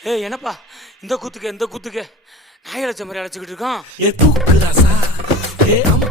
ஏய் என்னப்பா இந்த கூத்துக்கு நாய் அழைச்ச மாதிரி அழைச்சிக்கிட்டு இருக்கான். ஏ தூக்குறாசா ஏ அம்மா